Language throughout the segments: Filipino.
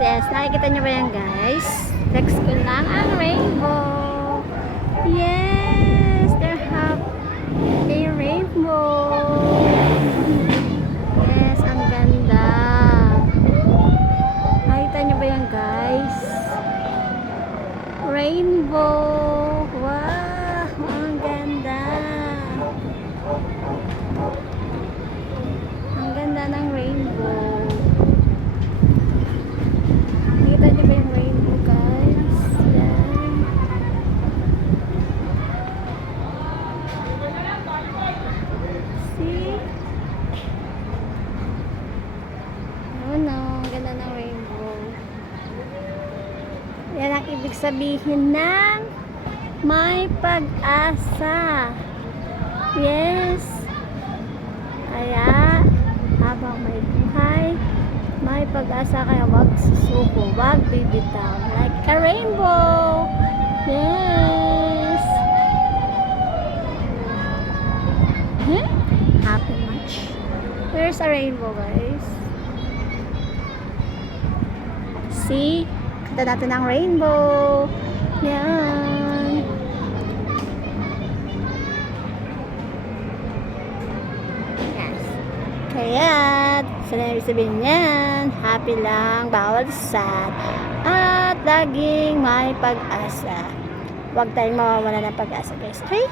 yes. Nakikita nyo ba yan, guys? Flex ko lang ang rainbow. Yes, they have a rainbow. Yes, ang ganda. Nakikita nyo ba yan, guys? Rainbow. Wow, ang ganda. Ang ganda ng rainbow. Nakita nyo ba yung rainbow, guys? Yan. See? Oh no, ang ganda ng rainbow. Yan ang ibig sabihin ng may pag-asa. Yes. Kaya, habang may buhay, may pag-asa, kaya wag susuko, wag bibitaw. Like a rainbow. Yes. Happy much. There's a rainbow, guys. See? Kita natin ang rainbow. Yan. Yes. Kaya, sinabi sabihin niyan, happy lang, bawal sad. At laging may pag-asa. Huwag tayong mawawala ng pag-asa, guys. Okay?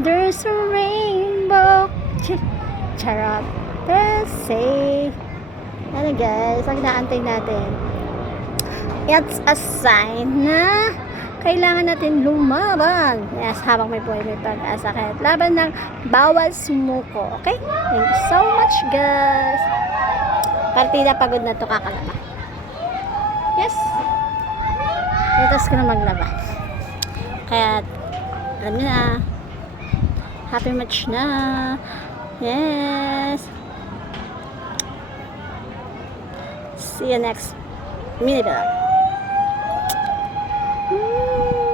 There's a rainbow. Charot. Let's say, ano guys, ang inaantay natin. It's a sign na kailangan natin lumaban. Yes, habang may buhay, may pag-asa. Kaya laban ng bawal sumuko. Okay? Thank you so much, guys. Partida, pagod na to, kakalaba. Yes. Tapos ko na maglaba. Kaya, alam niyo na, happy match na. Yes. See you next minute.